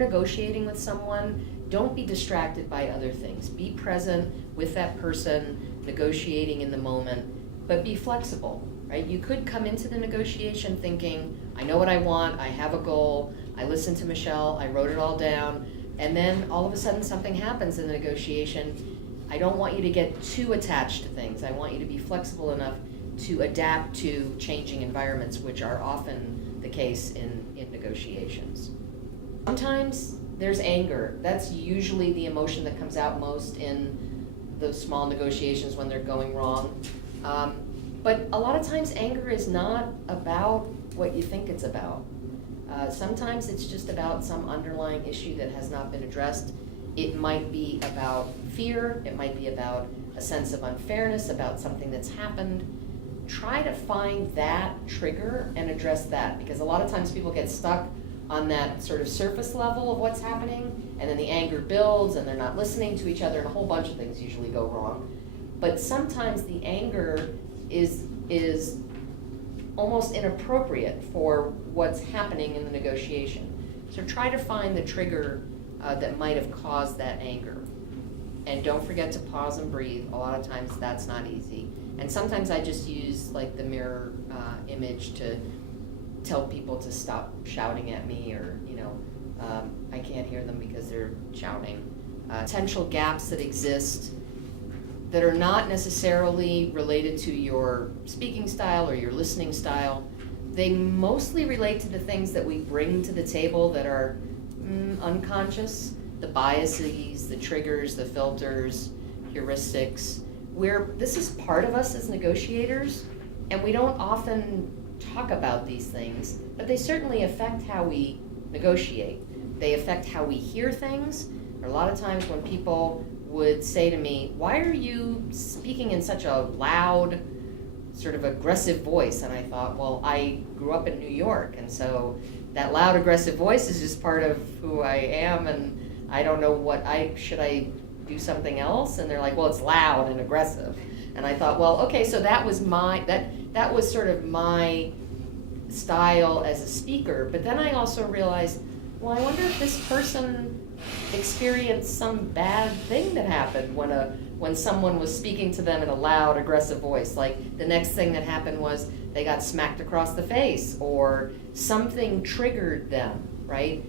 Negotiating with someone, don't be distracted by other things. Be present with that person, negotiating in the moment, but be flexible, right? You could come into the negotiation thinking, I know what I want, I have a goal, I listened to Michelle, I wrote it all down, and then all of a sudden something happens in the negotiation. I don't want you to get too attached to things. I want you to be flexible enough to adapt to changing environments, which are often the case in negotiations. Sometimes there's anger. That's usually the emotion that comes out most in those small negotiations when they're going wrong. But a lot of times anger is not about what you think it's about. Sometimes it's just about some underlying issue that has not been addressed. It might be about fear, it might be about a sense of unfairness, about something that's happened. Try to find that trigger and address that, because a lot of times people get stuck on that sort of surface level of what's happening, and then the anger builds and they're not listening to each other, and a whole bunch of things usually go wrong. But sometimes the anger is almost inappropriate for what's happening in the negotiation. So try to find the trigger that might have caused that anger. And don't forget to pause and breathe. A lot of times that's not easy. And sometimes I just use like the mirror image to tell people to stop shouting at me, or I can't hear them because they're shouting. Potential gaps that exist that are not necessarily related to your speaking style or your listening style. They mostly relate to the things that we bring to the table that are unconscious, the biases, the triggers, the filters, heuristics, where this is part of us as negotiators, and we don't often talk about these things, but they certainly affect how we negotiate. They affect how we hear things. There are a lot of times when people would say to me, why are you speaking in such a loud, sort of aggressive voice? And I thought, well, I grew up in New York, and so that loud, aggressive voice is just part of who I am, and I don't know should I do something else? And they're like, well, it's loud and aggressive. And I thought, well, okay, so that was that was sort of my style as a speaker. But then I also realized, well, I wonder if this person experienced some bad thing that happened when someone was speaking to them in a loud, aggressive voice. Like the next thing that happened was they got smacked across the face, or something triggered them, right?